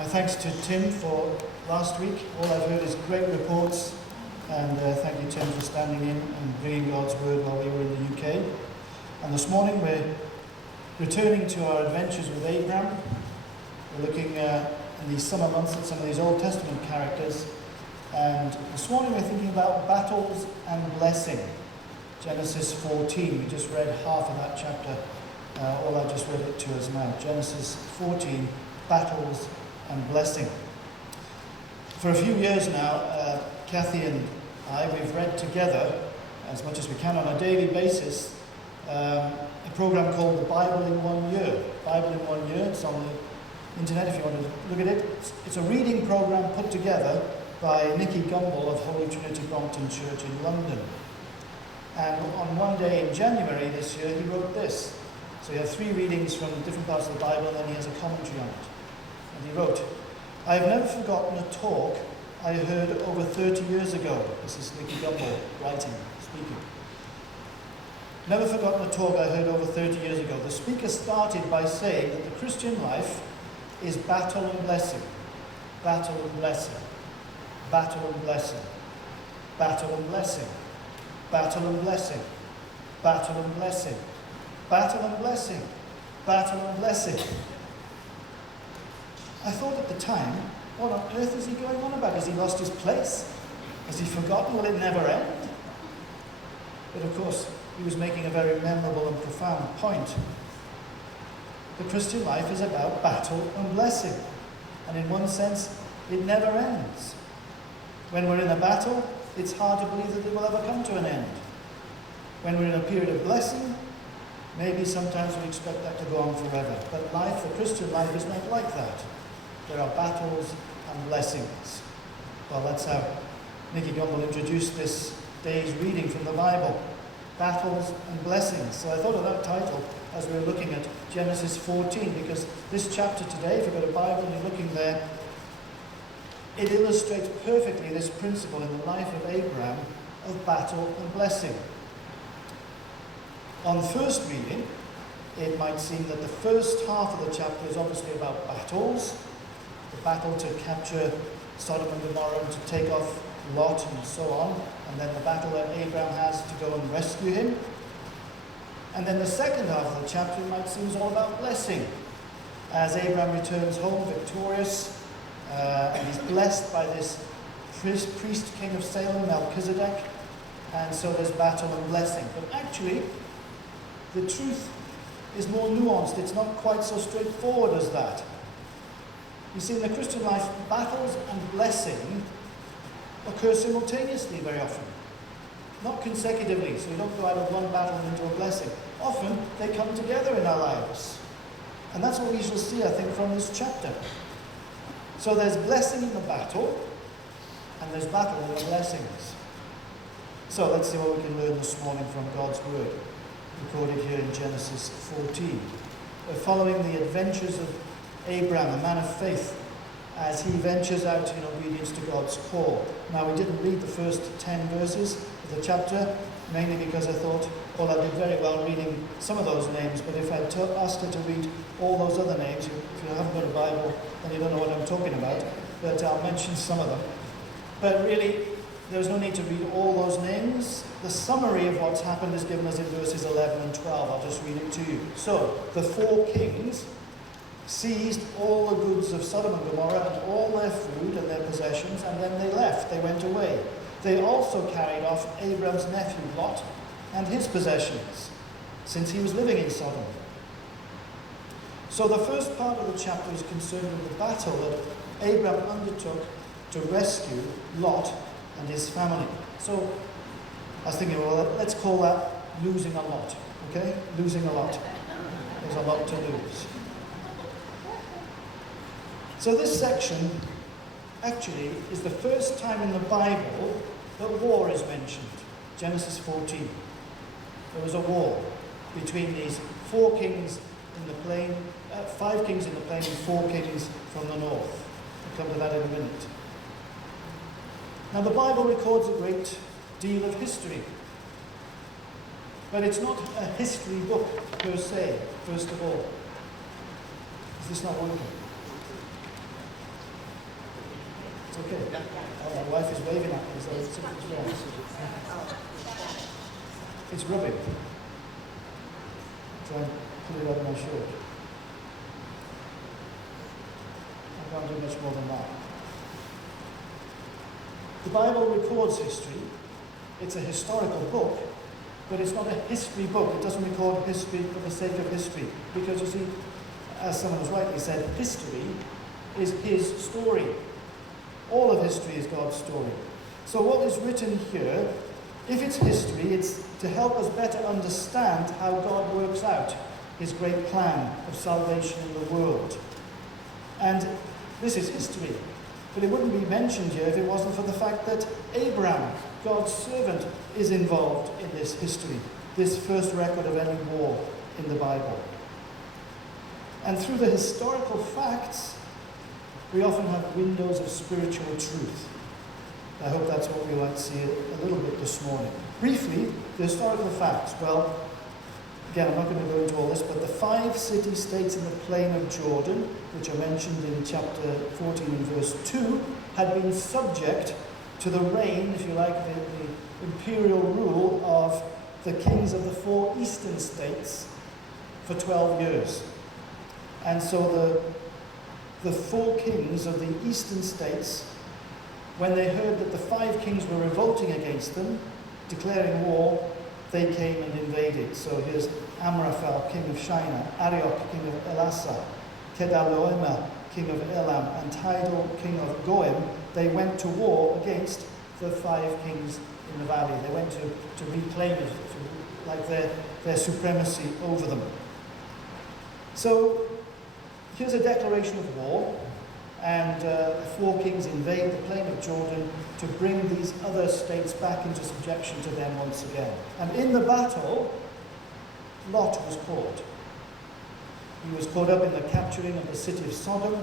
My thanks to Tim for last week. All I've heard is great reports, and thank you, Tim, for standing in and bringing God's word while we were in the UK. And this morning we're returning to our adventures with Abraham. We're looking in these summer months at some of these Old Testament characters, and this morning we're thinking about battles and blessing. Genesis 14, we just read half of that chapter. I just read it to us now. Genesis 14, battles and blessing. For a few years now, Kathy and I, we've read together, as much as we can on a daily basis, a program called The Bible in 1 Year. Bible in 1 Year, it's on the internet if you want to look at it. It's a reading program put together by Nicky Gumbel of Holy Trinity Brompton Church in London. And on one day in January this year, he wrote this. So he had 3 readings from different parts of the Bible, and then he has a commentary on it. And he wrote, "I have never forgotten a talk I heard over 30 years ago." This is Nicky Gumbel writing, speaking. "Never forgotten a talk I heard over 30 years ago. The speaker started by saying that the Christian life is battle and blessing, battle and blessing, battle and blessing, battle and blessing, battle and blessing, battle and blessing, battle and blessing, battle and blessing." I thought at the time, what on earth is he going on about? Has he lost his place? Has he forgotten? Will it never end? But of course, he was making a very memorable and profound point. The Christian life is about battle and blessing. And in one sense, it never ends. When we're in a battle, it's hard to believe that it will ever come to an end. When we're in a period of blessing, maybe sometimes we expect that to go on forever. But life, the Christian life, is not like that. There are battles and blessings. Well, that's how Nicky Gumbel introduced this day's reading from the Bible. Battles and blessings. So I thought of that title as we were looking at Genesis 14, because this chapter today, if you've got a Bible and you're looking there, it illustrates perfectly this principle in the life of Abraham of battle and blessing. On first reading, it might seem that the first half of the chapter is obviously about battles, the battle to capture Sodom and Gomorrah and to take off Lot and so on, and then the battle that Abraham has to go and rescue him. And then the second half of the chapter might seem all about blessing, as Abraham returns home victorious, and he's blessed by this priest king of Salem, Melchizedek, and so there's battle and blessing. But actually, the truth is more nuanced. It's not quite so straightforward as that. You see, in the Christian life, battles and blessing occur simultaneously very often. Not consecutively, so you don't go out of one battle into a blessing. Often, they come together in our lives. And that's what we shall see, I think, from this chapter. So there's blessing in the battle, and there's battle in the blessings. So let's see what we can learn this morning from God's word, recorded here in Genesis 14. We're following the adventures of Abraham, a man of faith, as he ventures out in obedience to God's call. Now, we didn't read the first 10 verses of the chapter, mainly because I thought, well, I did very well reading some of those names, but if I asked her to read all those other names, if you haven't got a Bible, then you don't know what I'm talking about, but I'll mention some of them. But really, there's no need to read all those names. The summary of what's happened is given us in verses 11 and 12. I'll just read it to you. So, the 4 kings seized all the goods of Sodom and Gomorrah and all their food and their possessions, and then they left. They went away. They also carried off Abraham's nephew Lot and his possessions, since he was living in Sodom. So the first part of the chapter is concerned with the battle that Abraham undertook to rescue Lot and his family. So I was thinking, well, let's call that losing a lot, okay? Losing a lot. There's a lot to lose. So this section actually is the first time in the Bible that war is mentioned. Genesis 14. There was a war between these 4 kings in the plain, 5 kings in the plain and 4 kings from the north. We'll come to that in a minute. Now the Bible records a great deal of history. But it's not a history book per se, first of all. Is this not working? okay? Yeah. Oh, my wife is waving at me, so it's wrong. It's rubbing. Try and pull it over my shirt. I can't do much more than that. The Bible records history. It's a historical book, but it's not a history book. It doesn't record history for the sake of history. Because you see, as someone has rightly said, history is his story. All of history is God's story. So what is written here, if it's history, it's to help us better understand how God works out his great plan of salvation in the world. And this is history. But it wouldn't be mentioned here if it wasn't for the fact that Abraham, God's servant, is involved in this history, this first record of any war in the Bible. And through the historical facts, we often have windows of spiritual truth. I hope that's what we might see a little bit this morning. Briefly, the historical facts. Well, again, I'm not going to go into all this, but the 5 city-states in the plain of Jordan, which are mentioned in chapter 14 and verse 2, had been subject to the reign, if you like, the imperial rule of the kings of the 4 eastern states for 12 years. And so the 4 kings of the eastern states, when they heard that the 5 kings were revolting against them, declaring war, they came and invaded. So here's Amraphel, king of Shinar, Arioch, king of Elasa, Kedaloimer, king of Elam, and Tidal, king of Goim. They went to war against the 5 kings in the valley. They went to reclaim it, like their supremacy over them. So here's a declaration of war, and the 4 kings invade the plain of Jordan to bring these other states back into subjection to them once again. And in the battle, Lot was caught. He was caught up in the capturing of the city of Sodom,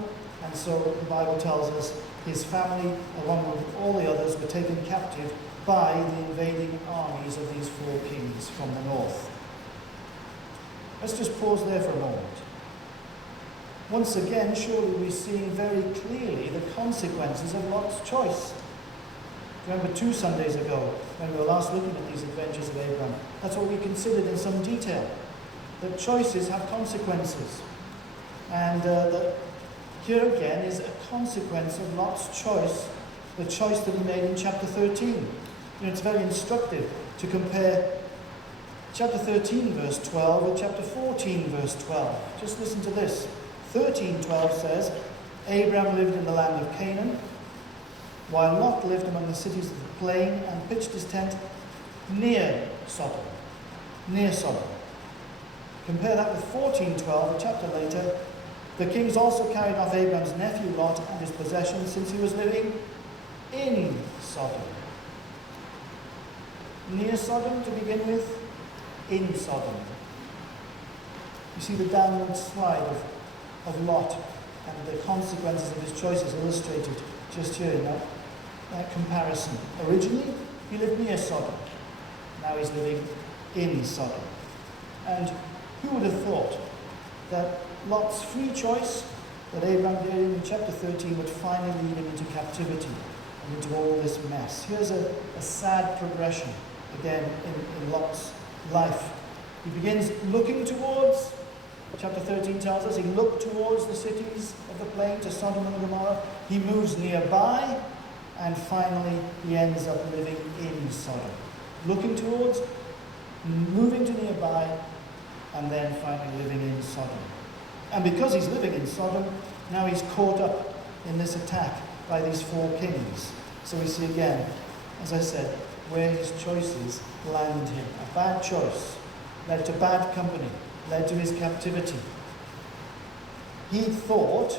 and so the Bible tells us his family, along with all the others, were taken captive by the invading armies of these 4 kings from the north. Let's just pause there for a moment. Once again, surely we're seeing very clearly the consequences of Lot's choice. Remember 2 Sundays ago, when we were last looking at these adventures of Abraham, that's what we considered in some detail, that choices have consequences. And that here again is a consequence of Lot's choice, the choice that he made in chapter 13. You know, it's very instructive to compare chapter 13 verse 12 with chapter 14 verse 12. Just listen to this. 13:12 says, Abraham lived in the land of Canaan, while Lot lived among the cities of the plain and pitched his tent near Sodom. Near Sodom. Compare that with 14:12, a chapter later. The kings also carried off Abraham's nephew Lot and his possessions, since he was living in Sodom. Near Sodom to begin with, in Sodom. You see the downward slide of Lot and the consequences of his choices illustrated just here in that comparison. Originally, he lived near Sodom. Now he's living in Sodom. And who would have thought that Lot's free choice that Abraham did in chapter 13 would finally lead him into captivity and into all this mess? Here's a sad progression, again, in Lot's life. He begins looking towards, chapter 13 tells us, he looked towards the cities of the plain to Sodom and Gomorrah. He moves nearby, and finally he ends up living in Sodom. Looking towards, moving to nearby, and then finally living in Sodom. And because he's living in Sodom, now he's caught up in this attack by these 4 kings. So we see again, as I said, where his choices land him. A bad choice led to bad company, led to his captivity. He thought,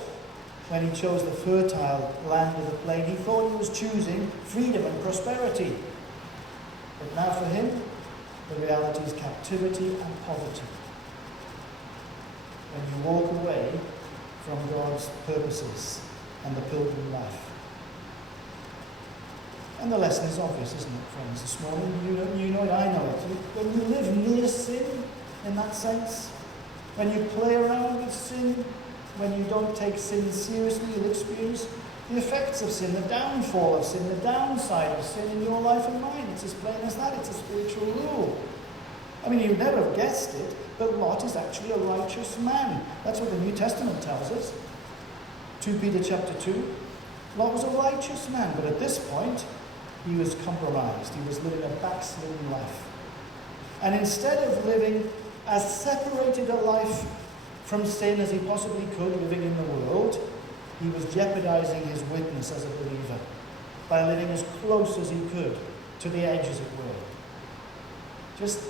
when he chose the fertile land of the plain, he thought he was choosing freedom and prosperity. But now for him, the reality is captivity and poverty. When you walk away from God's purposes and the pilgrim life. And the lesson is obvious, isn't it, friends, this morning? You know it, I know it. When you live near sin, in that sense, when you play around with sin, when you don't take sin seriously, you'll experience The effects of sin, the downfall of sin, the downside of sin in your life and mine. It's as plain as that. It's a spiritual rule. I mean, you'd never have guessed it, but Lot is actually a righteous man. That's what the New Testament tells us. 2 Peter chapter 2. Lot was a righteous man, but at this point, he was compromised. He was living a backslidden life. And instead of living as separated a life from sin as he possibly could, living in the world, he was jeopardizing his witness as a believer by living as close as he could to the edge, as it were. Just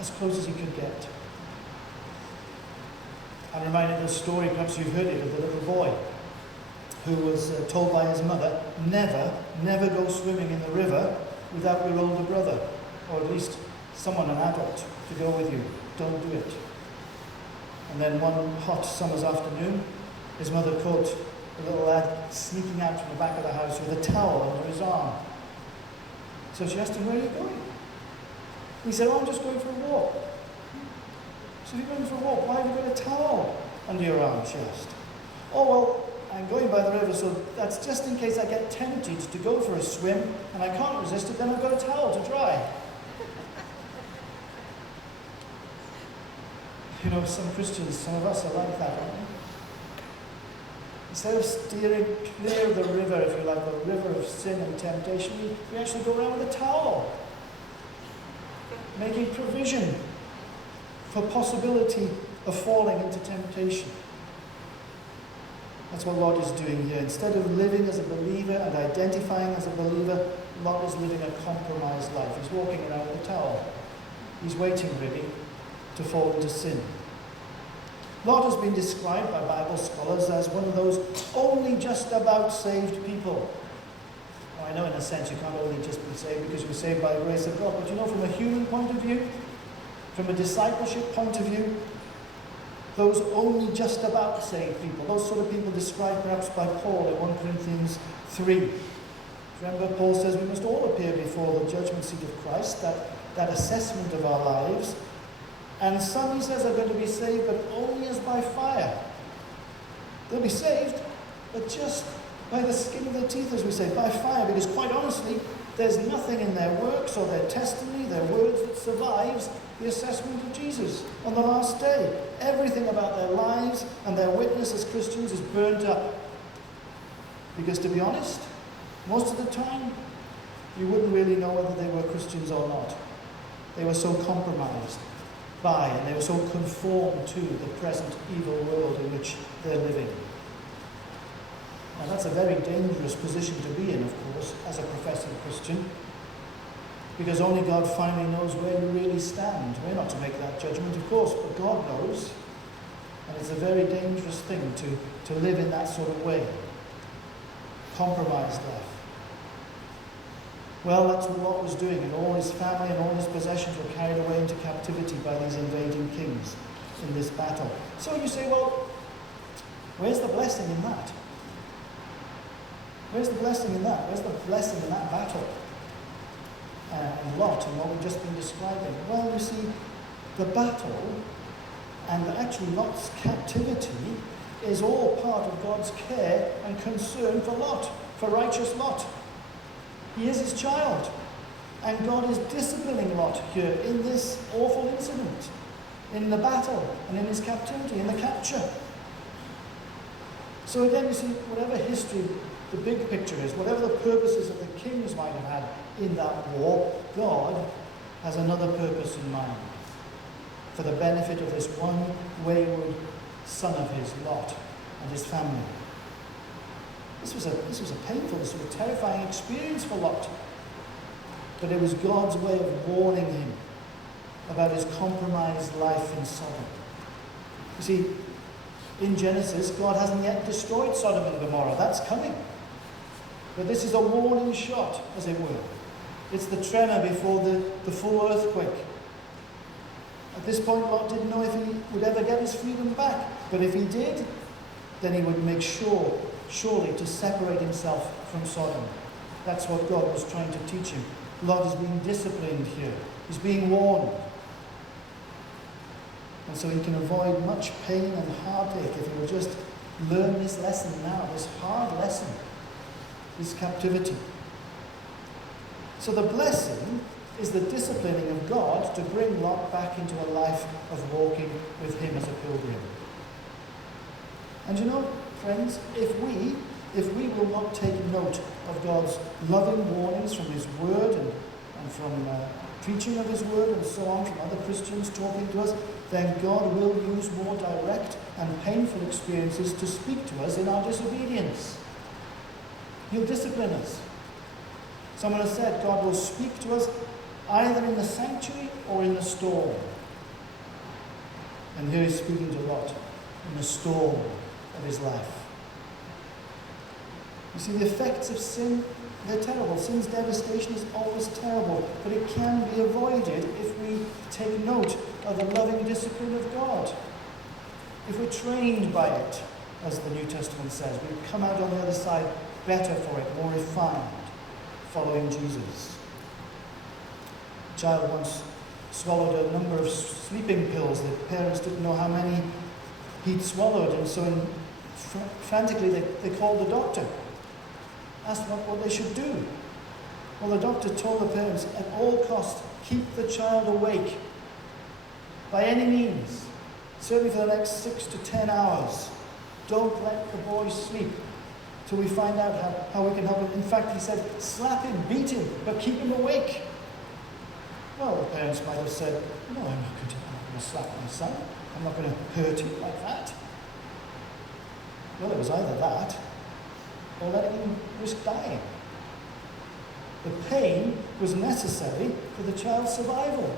as close as he could get. I'm reminded of a story, perhaps you've heard it, of the little boy who was told by his mother, never go swimming in the river without your older brother, or at least someone, an adult, to go with you. Don't do it. And then one hot summer's afternoon, his mother caught the little lad sneaking out from the back of the house with a towel under his arm. So she asked him, where are you going? He said, I'm just going for a walk. So you're going for a walk, why have you got a towel under your arm, she asked. Oh, well, I'm going by the river, so that's just in case I get tempted to go for a swim and I can't resist it, then I've got a towel to dry. You know, some Christians, some of us are like that, aren't we? Instead of steering clear of the river, if you like, the river of sin and temptation, we actually go around with a towel, making provision for possibility of falling into temptation. That's what Lot is doing here. Instead of living as a believer and identifying as a believer, Lot is living a compromised life. He's walking around with a towel. He's waiting, really, to fall into sin. Lot has been described by Bible scholars as one of those only just about saved people. Well, I know in a sense you can't only just be saved because you're saved by the grace of God, but you know, from a human point of view, from a discipleship point of view, those only just about saved people, those sort of people described perhaps by Paul in 1 Corinthians 3. Remember, Paul says we must all appear before the judgment seat of Christ, that assessment of our lives. And some, he says, are going to be saved, but only as by fire. They'll be saved, but just by the skin of their teeth, as we say, by fire. Because quite honestly, there's nothing in their works or their testimony, their words, that survives the assessment of Jesus on the last day. Everything about their lives and their witness as Christians is burnt up. Because to be honest, most of the time, you wouldn't really know whether they were Christians or not. They were so compromised by, and they were so conformed to the present evil world in which they're living. Now that's a very dangerous position to be in, of course, as a professing Christian, because only God finally knows where you really stand. We're not to make that judgment, of course, but God knows, and it's a very dangerous thing to live in that sort of way. Compromised life. Well, that's what Lot was doing, and all his family and all his possessions were carried away into captivity by these invading kings in this battle. So you say, well, where's the blessing in that? Where's the blessing in that? Where's the blessing in that battle? And Lot, and what we've just been describing. Well, you see, the battle, and actually Lot's captivity, is all part of God's care and concern for Lot, for righteous Lot. He is his child. And God is disciplining Lot here in this awful incident, in the battle, and in his captivity, in the capture. So again, you see, whatever history the big picture is, whatever the purposes of the kings might have had in that war, God has another purpose in mind for the benefit of this one wayward son of his, Lot, and his family. This was a painful, this was a terrifying experience for Lot. But it was God's way of warning him about his compromised life in Sodom. You see, in Genesis, God hasn't yet destroyed Sodom and Gomorrah. That's coming. But this is a warning shot, as it were. It's the tremor before the full earthquake. At this point, Lot didn't know if he would ever get his freedom back. But if he did, then he would make sure, surely, to separate himself from Sodom. That's what God was trying to teach him. Lot is being disciplined here. He's being warned. And so he can avoid much pain and heartache if he will just learn this lesson now, this hard lesson, this captivity. So the blessing is the disciplining of God to bring Lot back into a life of walking with him as a pilgrim. And you know, friends, if we will not take note of God's loving warnings from his word and from preaching of his word and so on, from other Christians talking to us, then God will use more direct and painful experiences to speak to us in our disobedience. He'll discipline us. Someone has said God will speak to us either in the sanctuary or in the storm. And here he's speaking to Lot in the storm of his life. You see, the effects of sin, they're terrible. Sin's devastation is always terrible, but it can be avoided if we take note of the loving discipline of God. If we're trained by it, as the New Testament says, we come out on the other side better for it, more refined, following Jesus. A child once swallowed a number of sleeping pills. The parents didn't know how many he'd swallowed, and so frantically they called the doctor, asked what they should do. Well, the doctor told the parents, at all costs, keep the child awake by any means, certainly for the next 6 to 10 hours. Don't let the boy sleep till we find out how we can help him. In fact, he said, slap him, beat him, but keep him awake. Well, the parents might have said, no, I'm not going to slap my son. I'm not going to hurt him like that. Well, it was either that or letting him risk dying. The pain was necessary for the child's survival,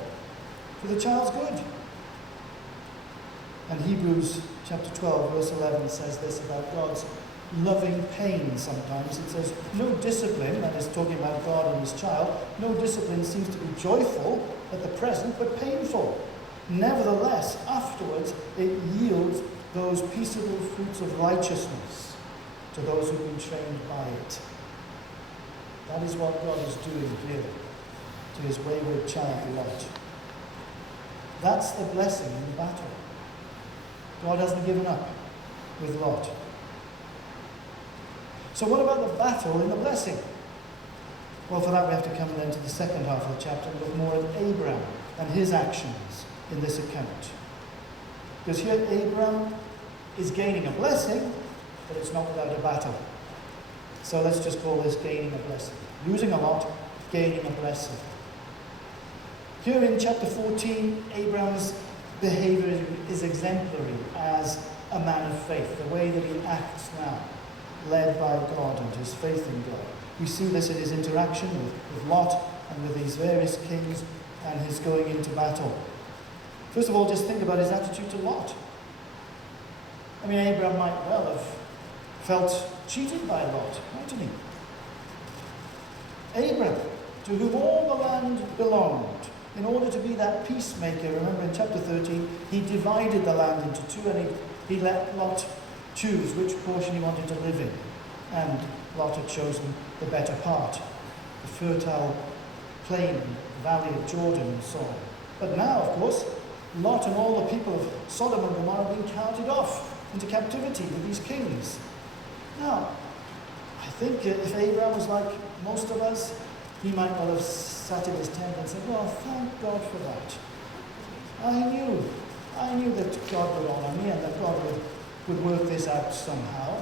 for the child's good. And Hebrews chapter 12, verse 11 says this about God's loving pain sometimes. It says, no discipline, that is talking about God and his child, no discipline seems to be joyful at the present, but painful. Nevertheless, afterwards, it yields those peaceable fruits of righteousness to those who've been trained by it. That is what God is doing here to his wayward child Lot. That's the blessing in the battle. God hasn't given up with Lot. So what about the battle in the blessing? Well, for that we have to come then to the second half of the chapter and look more at Abraham and his actions in this account. Because here Abraham is gaining a blessing, but it's not without a battle. So let's just call this gaining a blessing. Losing a lot, gaining a blessing. Here in chapter 14, Abraham's behavior is exemplary as a man of faith, the way that he acts now, led by God and his faith in God. We see this in his interaction with Lot and with these various kings and his going into battle. First of all, just think about his attitude to Lot. I mean, Abraham might well have felt cheated by Lot, mightn't he? Abraham, to whom all the land belonged, in order to be that peacemaker, remember in chapter 13, he divided the land into two and he let Lot choose which portion he wanted to live in. And Lot had chosen the better part, the fertile plain, valley of Jordan and so on. But now, of course, Lot and all the people of Sodom and Gomorrah have been counted off into captivity with these kings. Now, I think if Abraham was like most of us, he might well have sat in his tent and said, well, thank God for that. I knew that God would honor me and that God would work this out somehow.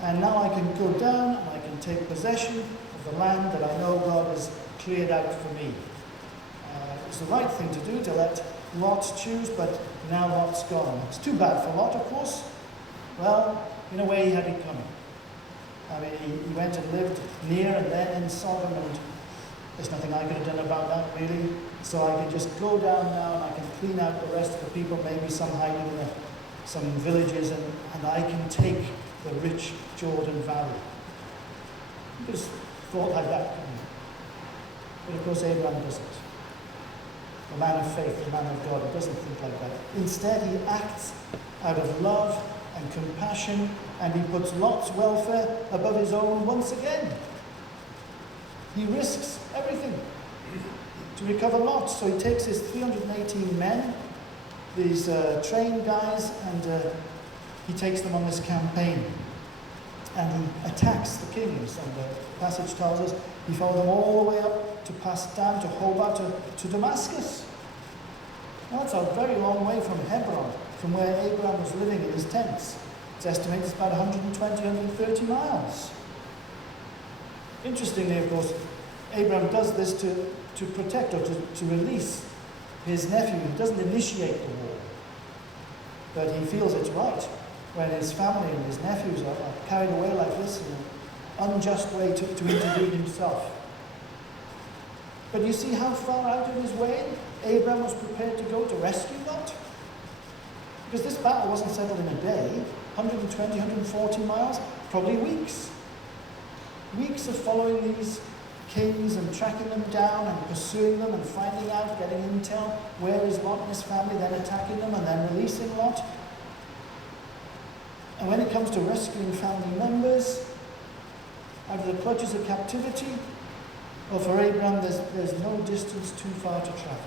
And now I can go down and I can take possession of the land that I know God has cleared out for me. It's the right thing to do to let Lot choose, but now Lot's gone. It's too bad for Lot, of course. Well, in a way he had it coming. I mean, he went and lived near and then in Sodom, and there's nothing I could have done about that, really. So I can just go down now and I can clean out the rest of the people, maybe some hiding in some villages, and I can take the rich Jordan Valley. He just thought like that, couldn't he? But of course Abraham doesn't. The man of faith, the man of God, he doesn't think like that. Instead, he acts out of love and compassion, and he puts Lot's welfare above his own once again. He risks everything to recover Lot. So he takes his 318 men, these trained guys, and he takes them on this campaign and he attacks the kings. And the passage tells us he followed them all the way up to pass down to Hobah to Damascus. Now, that's a very long way from Hebron, from where Abraham was living in his tents. It's estimated it's about 120, 130 miles. Interestingly, of course, Abraham does this to protect or to release his nephew. He doesn't initiate the war, but he feels it's right when his family and his nephews are carried away like this in an unjust way to intervene himself. But you see how far out of his way Abraham was prepared to go to rescue Lot? Because this battle wasn't settled in a day. 120, 140 miles, probably weeks. Weeks of following these kings and tracking them down and pursuing them and finding out, getting intel, where is Lot and his family, then attacking them and then releasing Lot. And when it comes to rescuing family members out of the clutches of captivity, well, for Abraham, there's no distance too far to travel.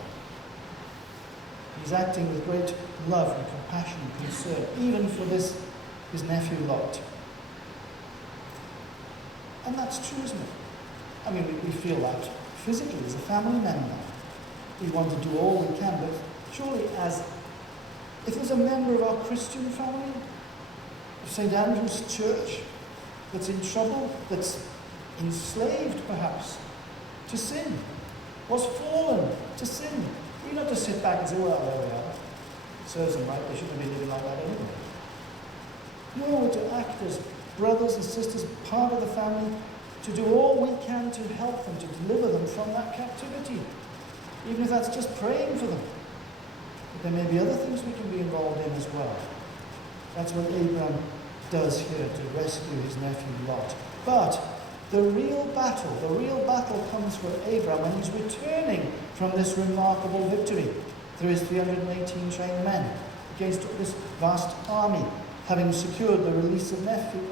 He's acting with great love and compassion and concern, even for his nephew Lot. And that's true, isn't it? I mean, we feel that physically as a family member. We want to do all we can, but surely if there's a member of our Christian family, of St. Andrew's Church, that's in trouble, that's enslaved perhaps to sin, was fallen to sin, we not just sit back and say, well, there we are. It serves them right, they shouldn't be living like that anyway. No, to act as brothers and sisters, part of the family, to do all we can to help them, to deliver them from that captivity. Even if that's just praying for them. But there may be other things we can be involved in as well. That's what Abraham does here to rescue his nephew Lot. But the real battle comes for Abraham when he's returning from this remarkable victory through his 318 trained men against this vast army, having secured the release of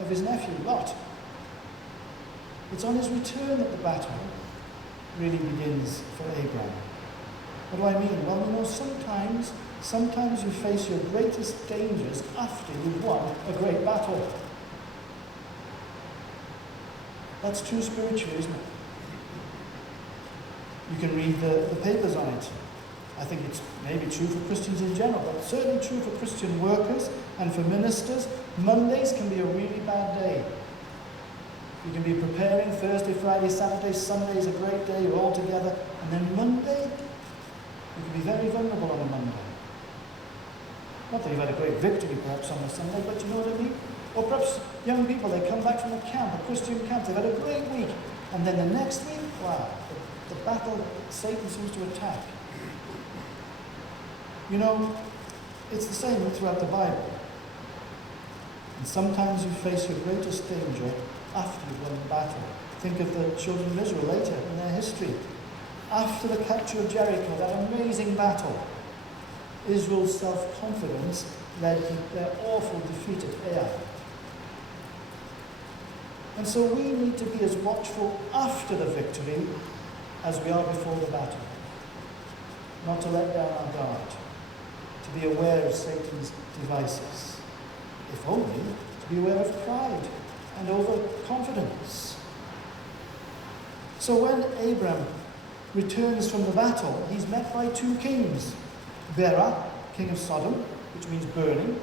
his nephew Lot. It's on his return that the battle really begins for Abraham. What do I mean? Well, you know, sometimes you face your greatest dangers after you've won a great battle. That's true spiritually, isn't it? You can read the papers on it. I think it's maybe true for Christians in general, but certainly true for Christian workers and for ministers. Mondays can be a really bad day. You can be preparing Thursday, Friday, Saturday, Sunday is a great day, you're all together. And then Monday, you can be very vulnerable on a Monday. Not that you've had a great victory perhaps on a Sunday, but you know what I mean? Or perhaps young people, they come back from a camp, a Christian camp, they've had a great week. And then the next week, wow, the battle that Satan seems to attack. You know, it's the same throughout the Bible. And sometimes you face your greatest danger after you've won the battle. Think of the children of Israel later in their history. After the capture of Jericho, that amazing battle, Israel's self-confidence led to their awful defeat at Ai. And so we need to be as watchful after the victory as we are before the battle. Not to let down our guard. To be aware of Satan's devices. If only to be aware of pride and overconfidence. So when Abraham returns from the battle, he's met by two kings. Bera, king of Sodom, which means burning,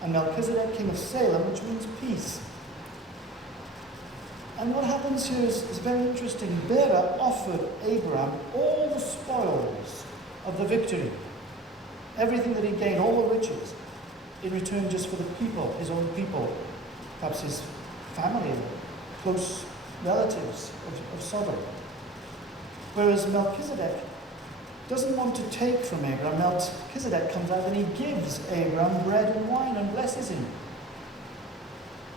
and Melchizedek, king of Salem, which means peace. And what happens here is very interesting. Bera offered Abraham all the spoils of the victory, everything that he gained, all the riches, in return just for the people, his own people, perhaps his family, close relatives of Sodom. Whereas Melchizedek doesn't want to take from Abraham. Melchizedek comes out and he gives Abraham bread and wine and blesses him.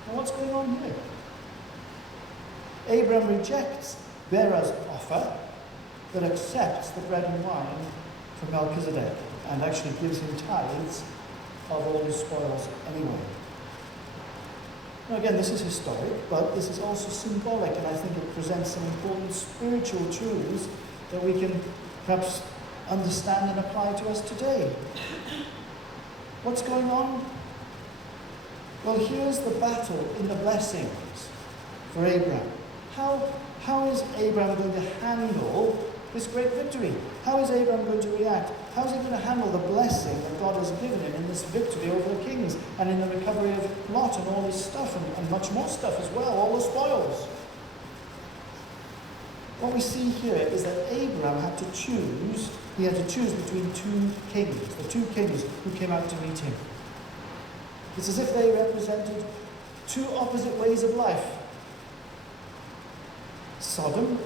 Now what's going on here? Abraham rejects Bera's offer, but accepts the bread and wine from Melchizedek and actually gives him tithes of all his spoils anyway. Now again, this is historic, but this is also symbolic, and I think it presents some important spiritual truths that we can perhaps understand and apply to us today. What's going on? Well, here's the battle in the blessings for Abraham. How is Abraham going to handle this great victory? How is Abraham going to react? How is he going to handle the blessing that God has given him in this victory over the kings and in the recovery of Lot and all his stuff and much more stuff as well, all the spoils? What we see here is that Abraham had to choose. He had to choose between two kings, the two kings who came out to meet him. It's as if they represented two opposite ways of life. Sodom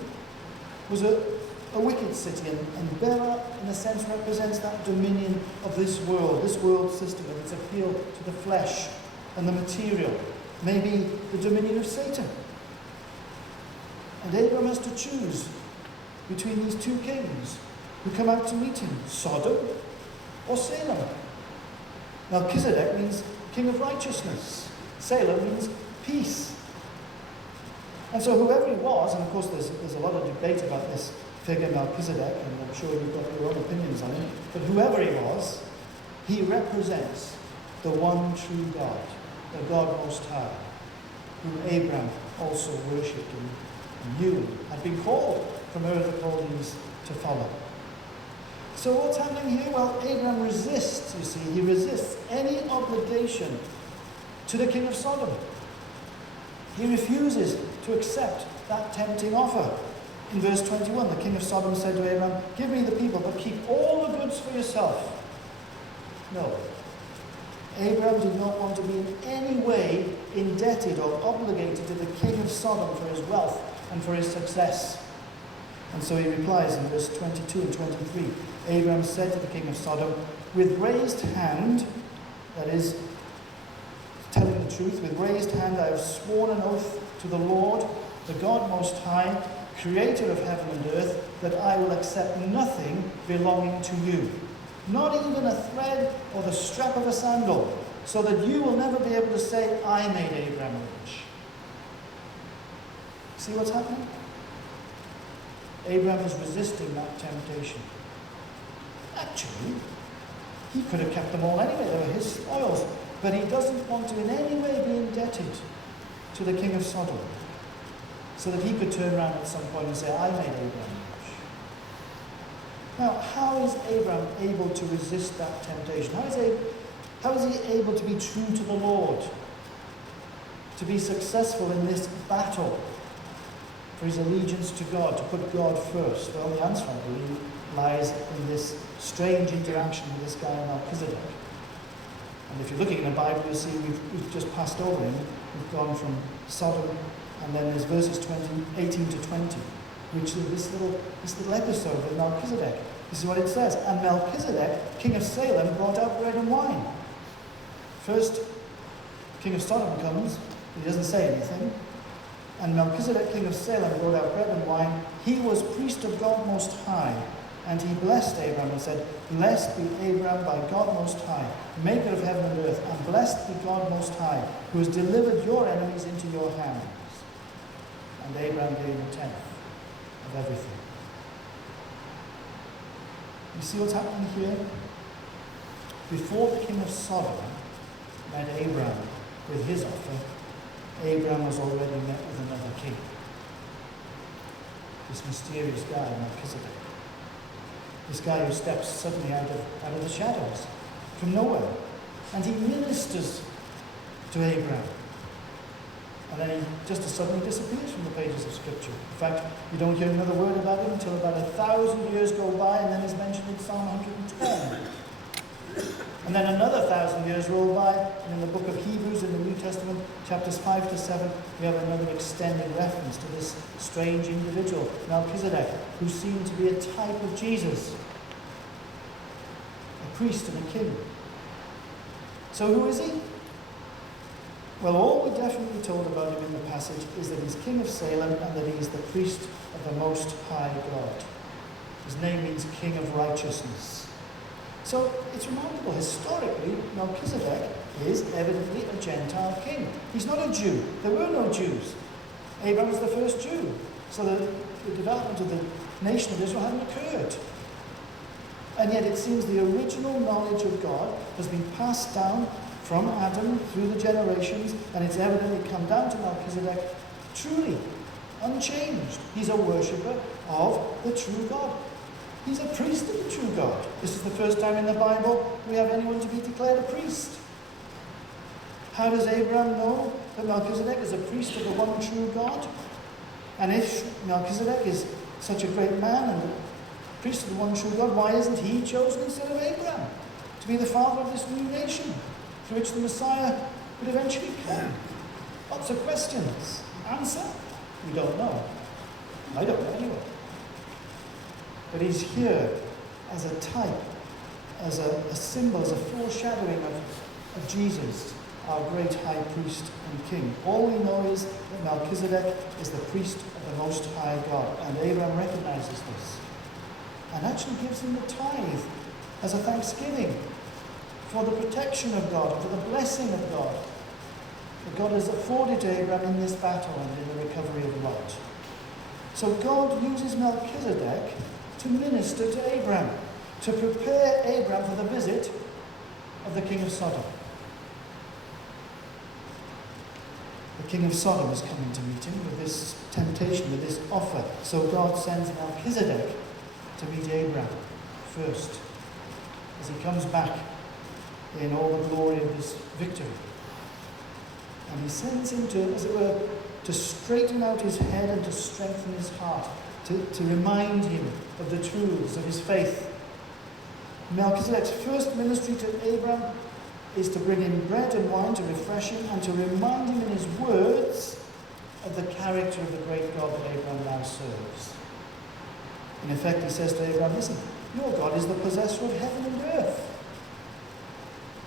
was a wicked city, and Bela, in a sense, represents that dominion of this world system, and its appeal to the flesh and the material, maybe the dominion of Satan. And Abraham has to choose between these two kings who come out to meet him, Sodom or Salem. Melchizedek means king of righteousness. Salem means peace. And so whoever he was, and of course there's a lot of debate about this figure Melchizedek, and I'm sure you've got your own opinions on it, but whoever he was, he represents the one true God, the God Most High, whom Abraham also worshipped and knew, had been called from Ur of the Chaldees to follow. So what's happening here? Well, Abraham resists, you see, he resists any obligation to the king of Sodom. He refuses to accept that tempting offer. In verse 21, the king of Sodom said to Abraham, "Give me the people, but keep all the goods for yourself." No. Abraham did not want to be in any way indebted or obligated to the king of Sodom for his wealth and for his success. And so he replies in verse 22 and 23, Abraham said to the king of Sodom, "With raised hand," that is, telling the truth, "with raised hand I have sworn an oath to the Lord, the God Most High, creator of heaven and earth, that I will accept nothing belonging to you, not even a thread or the strap of a sandal, so that you will never be able to say, 'I made Abraham rich.'" See what's happening? Abraham is resisting that temptation. Actually, he could have kept them all anyway, they were his spoils, but he doesn't want to in any way be indebted to the king of Sodom, so that he could turn around at some point and say, "I made Abraham rich." Now, how is Abraham able to resist that temptation? How is he able to be true to the Lord? To be successful in this battle for his allegiance to God, to put God first? Well, the answer, I believe, lies in this strange interaction with this guy Melchizedek. And if you're looking in the Bible, you'll see we've just passed over him. We've gone from Sodom, and then there's verses 18 to 20, which is this little episode with Melchizedek. This is what it says. "And Melchizedek, king of Salem, brought out bread and wine." First, king of Sodom comes. He doesn't say anything. "And Melchizedek, king of Salem, brought out bread and wine. He was priest of God Most High. And he blessed Abraham and said, 'Blessed be Abraham by God Most High, maker of heaven and earth, and blessed be God Most High, who has delivered your enemies into your hands.' And Abraham gave a tenth of everything." You see what's happening here? Before the king of Sodom met Abraham with his offer, Abraham was already met with another king. This mysterious guy, Melchizedek. This guy who steps suddenly out of the shadows, from nowhere. And he ministers to Abraham. And then he just suddenly disappears from the pages of Scripture. In fact, you don't hear another word about him until about 1,000 years go by, and then he's mentioned in Psalm 110. And then another 1,000 years roll by, and in the book of Hebrews in the New Testament, chapters 5 to 7, we have another extended reference to this strange individual, Melchizedek, who seemed to be a type of Jesus, a priest and a king. So who is he? Well, all we're definitely told about him in the passage is that he's king of Salem and that he's the priest of the Most High God. His name means king of righteousness. So it's remarkable. Historically, Melchizedek is evidently a Gentile king. He's not a Jew. There were no Jews. Abraham was the first Jew. So the development of the nation of Israel hadn't occurred. And yet it seems the original knowledge of God has been passed down from Adam through the generations, and it's evidently come down to Melchizedek, truly unchanged. He's a worshipper of the true God. He's a priest of the true God. This is the first time in the Bible we have anyone to be declared a priest. How does Abraham know that Melchizedek is a priest of the one true God? And if Melchizedek is such a great man and a priest of the one true God, why isn't he chosen instead of Abraham to be the father of this new nation through which the Messiah would eventually come? Lots of questions. Answer? We don't know. I don't know anyway. But he's here as a type, as a symbol, as a foreshadowing of Jesus, our great high priest and king. All we know is that Melchizedek is the priest of the Most High God, and Abraham recognizes this and actually gives him the tithe as a thanksgiving for the protection of God, for the blessing of God that God has afforded to Abraham in this battle and in the recovery of Lot. So God uses Melchizedek to minister to Abraham, to prepare Abraham for the visit of the king of Sodom. The king of Sodom is coming to meet him with this temptation, with this offer. So God sends Melchizedek to meet Abraham first, as he comes back in all the glory of his victory. And he sends him to, as it were, to straighten out his head and to strengthen his heart, to remind him of the truths of his faith. Melchizedek's first ministry to Abraham is to bring him bread and wine to refresh him and to remind him in his words of the character of the great God that Abraham now serves. In effect, he says to Abraham, listen, your God is the possessor of heaven and earth.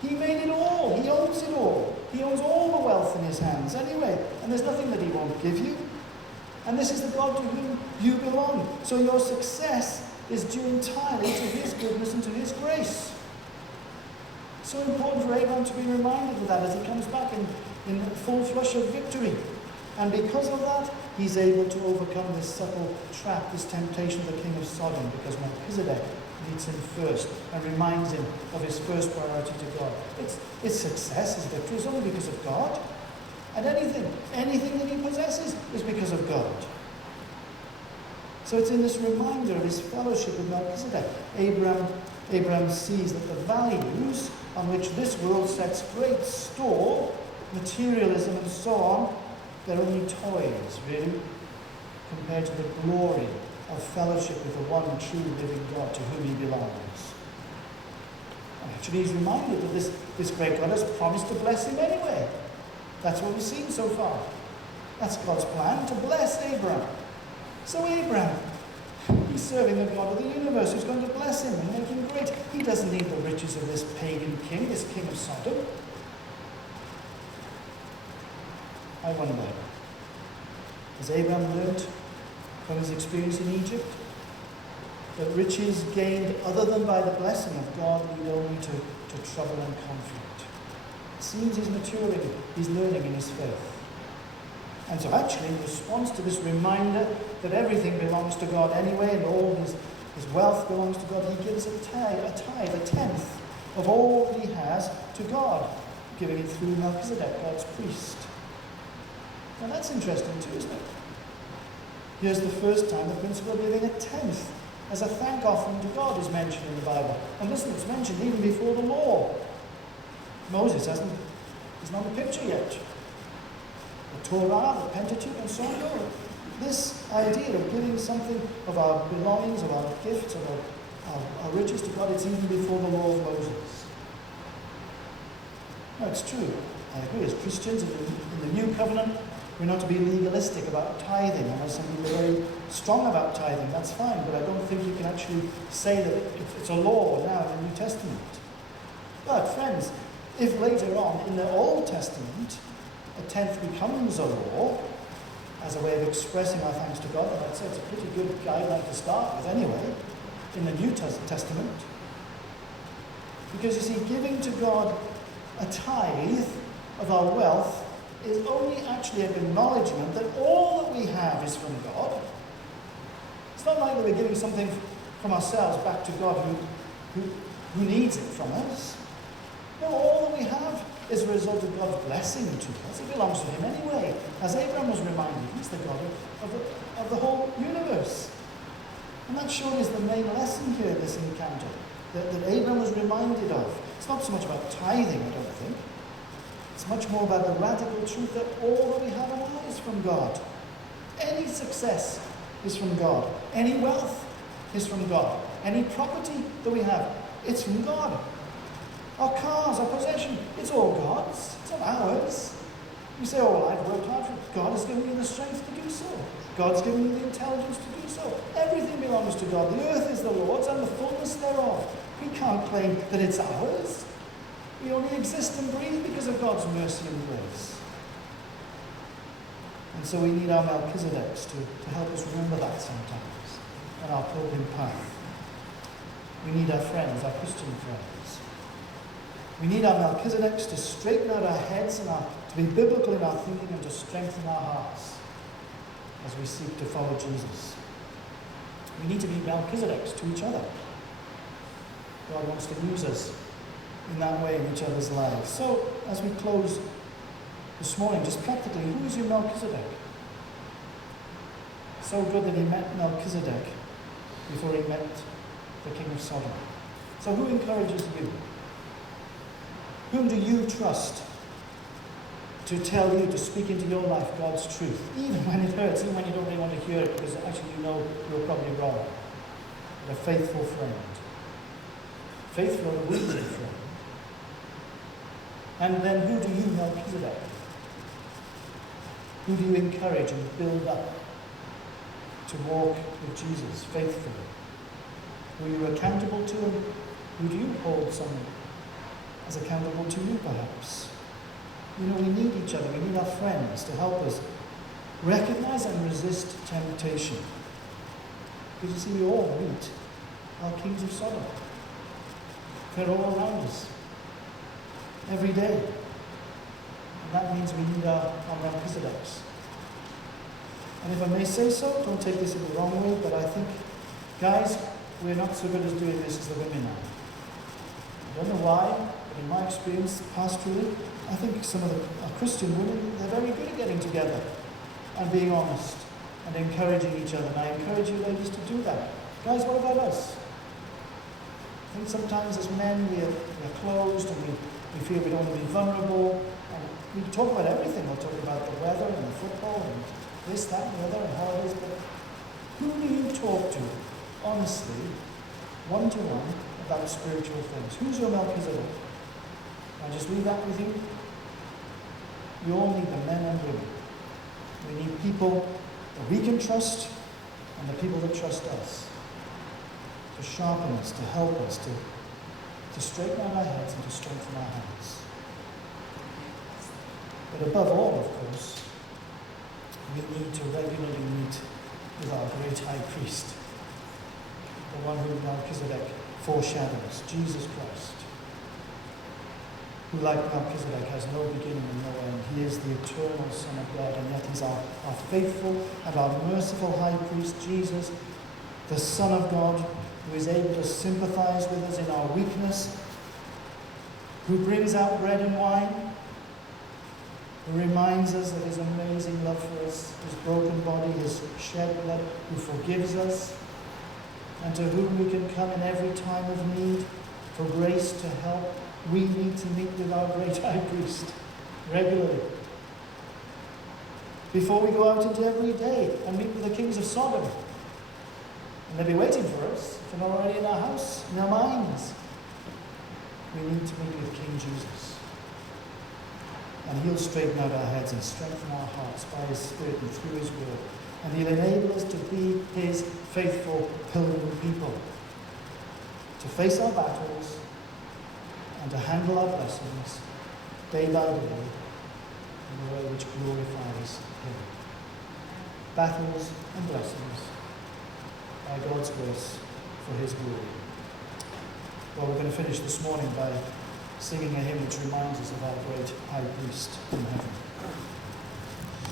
He made it all. He owns it all. He owns all the wealth in his hands anyway, and there's nothing that he won't give you. And this is the God to whom you belong. So your success is due entirely to his goodness and to his grace. So important for Abraham to be reminded of that as he comes back in full flush of victory. And because of that, he's able to overcome this subtle trap, this temptation of the king of Sodom, because Melchizedek meets him first and reminds him of his first priority to God. His success, his victory is only because of God. And anything that he possesses is because of God. So it's in this reminder of his fellowship with Melchizedek. Abraham sees that the values on which this world sets great store, materialism and so on, they're only toys, really, compared to the glory of fellowship with the one true living God to whom he belongs. And actually, he's reminded that this great God has promised to bless him anyway. That's what we've seen so far. That's God's plan, to bless Abraham. So Abraham, he's serving the God of the universe who's going to bless him and make him great. He doesn't need the riches of this pagan king, this king of Sodom. I wonder, has Abraham learnt from his experience in Egypt that riches gained other than by the blessing of God lead only to trouble and conflict? It seems he's maturing, he's learning in his faith. And so actually, in response to this reminder that everything belongs to God anyway and all his wealth belongs to God, he gives a tithe, a tenth of all that he has to God, giving it through Melchizedek, God's priest. Now that's interesting too, isn't it? Here's the first time the principle of giving a tenth as a thank offering to God is mentioned in the Bible. And listen, it's mentioned even before the law. Moses is not a picture yet. The Torah, the Pentateuch, and so on. No. This idea of giving something of our belongings, of our gifts, of our riches to God, it's even before the law of Moses. No, it's true. I agree. As Christians in the New Covenant, we're not to be legalistic about tithing. I know some people are very strong about tithing. That's fine, but I don't think you can actually say that it's a law now in the New Testament. But friends, if later on in the Old Testament a tenth becomes a law as a way of expressing our thanks to God, then I'd say it's a pretty good guideline to start with anyway in the New Testament. Because you see, giving to God a tithe of our wealth is only actually an acknowledgement that all that we have is from God. It's not like that we're giving something from ourselves back to God who needs it from us. No, all that we have is a result of God's blessing to us. It belongs to him anyway. As Abraham was reminded, he's the God of the whole universe. And that surely is the main lesson here, this encounter, that Abraham was reminded of. It's not so much about tithing, I don't think. It's much more about the radical truth that all that we have in life is from God. Any success is from God. Any wealth is from God. Any property that we have, it's from God. Our cars, our possession, it's all God's. It's not ours. You say, oh, well, I've worked hard for it. God has given me the strength to do so. God's given me the intelligence to do so. Everything belongs to God. The earth is the Lord's and the fullness thereof. We can't claim that it's ours. We only exist and breathe because of God's mercy and grace. And so we need our Melchizedeks to help us remember that sometimes on our pilgrim path. We need our friends, our Christian friends. We need our Melchizedeks to straighten out our heads and to be biblical in our thinking and to strengthen our hearts as we seek to follow Jesus. We need to be Melchizedeks to each other. God wants to use us in that way in each other's lives. So, as we close this morning, just practically, who is your Melchizedek? So good that he met Melchizedek before he met the king of Sodom. So who encourages you? Whom do you trust to tell you, to speak into your life God's truth, even when it hurts, even when you don't really want to hear it, because actually you know you're probably wrong? But a faithful friend. Faithful and willing friend. And then who do you Melchizedek? Who do you encourage and build up to walk with Jesus faithfully? Who are you accountable to, and who do you hold someone as accountable to you, perhaps? You know, we need each other. We need our friends to help us recognize and resist temptation. Because you see, we all meet our kings of Sodom. They're all around us every day. And that means we need our Melchizedeks. And if I may say so, don't take this in the wrong way, but I think, guys, we're not so good at doing this as the women are. I don't know why, but in my experience, pastorally, I think some of our Christian women, they're very good at getting together and being honest and encouraging each other. And I encourage you ladies to do that. Guys, what about us? I think sometimes as men, we're closed and we feel we don't want to be vulnerable. And we talk about everything. We'll talk about the weather and the football and this, that, and the other, and holidays. But who do you talk to, honestly, one-to-one, about spiritual things? Who's your Melchizedek? I'll just leave that with you. We all need the men and women. We need people that we can trust and the people that trust us. To sharpen us, to help us, to straighten out our heads and to strengthen our hands. But above all, of course, we need to regularly meet with our great high priest, the one who Melchizedek foreshadows, Jesus Christ, who, like Melchizedek, has no beginning and no end. He is the eternal Son of God, and yet he's our faithful and our merciful high priest, Jesus, the Son of God, who is able to sympathize with us in our weakness, who brings out bread and wine, who reminds us of his amazing love for us, his broken body, his shed blood, who forgives us, and to whom we can come in every time of need for grace to help. We need to meet with our great high priest regularly. Before we go out into every day and meet with the kings of Sodom. And they'll be waiting for us, if they're not already in our house, in our minds. We need to meet with King Jesus. And he'll straighten out our heads and strengthen our hearts by his Spirit and through his word. And he'll enable us to be his faithful pilgrim people. To face our battles and to handle our blessings day by day in a way which glorifies him. Battles and blessings by God's grace for his glory. Well, we're going to finish this morning by singing a hymn which reminds us of our great high priest in heaven.